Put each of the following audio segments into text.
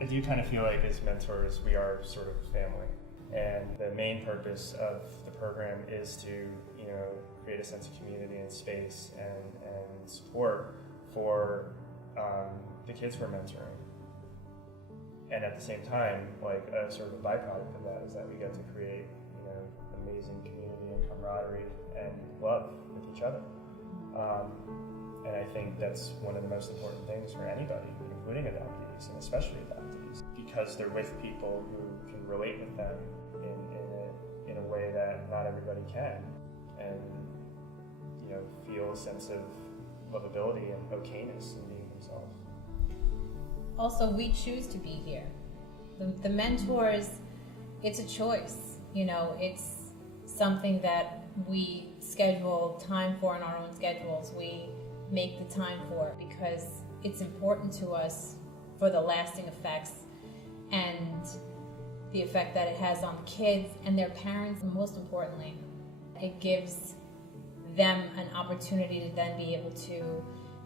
I do kind of feel like as mentors, we are sort of family. And the main purpose of the program is to, create a sense of community and space and support for the kids we're mentoring. And at the same time, like a sort of a byproduct of that is that we get to create, amazing community and camaraderie and love with each other. And I think that's one of the most important things for anybody, including adoptees, and especially adoptees, because they're with people who can relate with them in a way that not everybody can, and feel a sense of lovability and okayness in being themselves. Also, we choose to be here. The mentors, it's a choice. It's something that we schedule time for in our own schedules. We make the time for it because it's important to us for the lasting effects and the effect that it has on kids and their parents. And most importantly, it gives them an opportunity to then be able to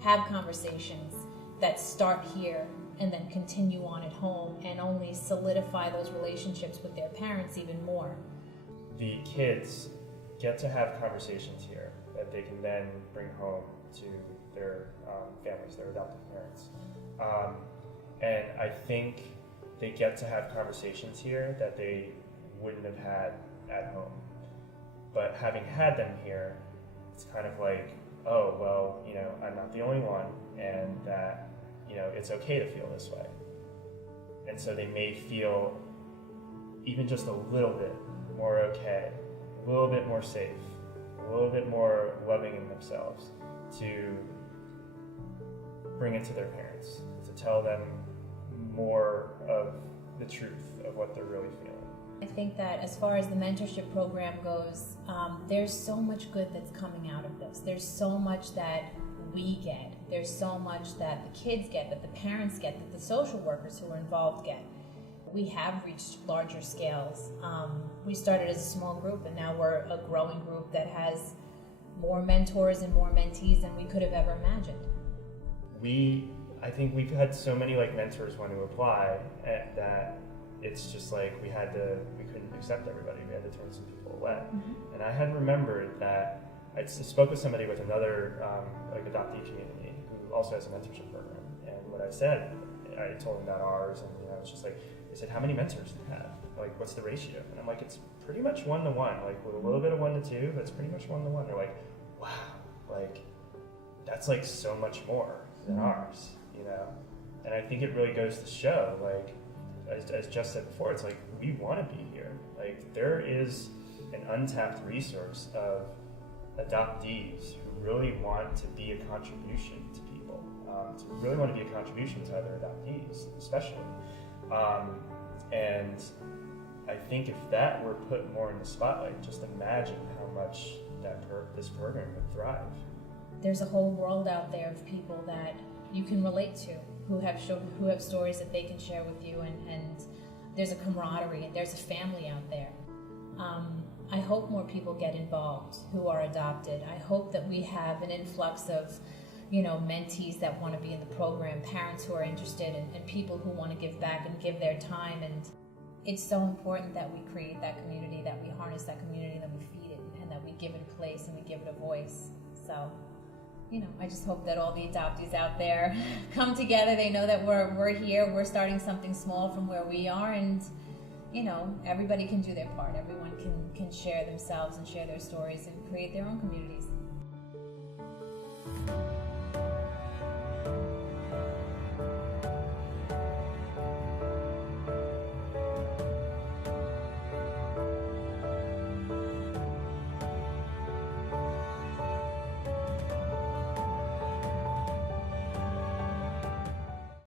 have conversations that start here and then continue on at home and only solidify those relationships with their parents even more. The kids get to have conversations here that they can then bring home to their families, their adoptive parents. And I think they get to have conversations here that they wouldn't have had at home. But having had them here, it's kind of like, oh, well, I'm not the only one, and that, it's okay to feel this way. And so they may feel even just a little bit more okay, a little bit more safe, a little bit more loving in themselves to bring it to their parents, to tell them more of the truth of what they're really feeling. I think that as far as the mentorship program goes, there's so much good that's coming out of this. There's so much that we get. There's so much that the kids get, that the parents get, that the social workers who are involved get. We have reached larger scales. We started as a small group, and now we're a growing group that has more mentors and more mentees than we could have ever imagined. I think we've had so many mentors want to apply that it's just we couldn't accept everybody. We had to turn some people away. Mm-hmm. And I had remembered that I spoke with somebody with another adoptee community who also has a mentorship program. And what I said, I told them about ours, and it's just they said, how many mentors do you have? What's the ratio? And I'm like, it's pretty much 1-to-1, with a little bit of 1-to-2, but it's pretty much 1-to-1. They're like, wow, that's so much more than ours, And I think it really goes to show, as Jess said before, it's we want to be here. There is an untapped resource of adoptees who really want to be a contribution to people, to really want to be a contribution to other adoptees, especially. And I think if that were put more in the spotlight, just imagine how much this program would thrive. There's a whole world out there of people that you can relate to, who have stories that they can share with you, and there's a camaraderie and there's a family out there. I hope more people get involved who are adopted. I hope that we have an influx of mentees that want to be in the program, parents who are interested, and people who want to give back and give their time. And it's so important that we create that community, that we harness that community, that we feed it, and that we give it a place and we give it a voice. So, I just hope that all the adoptees out there come together. They know that we're here. We're starting something small from where we are, and everybody can do their part. Everyone can share themselves and share their stories and create their own communities.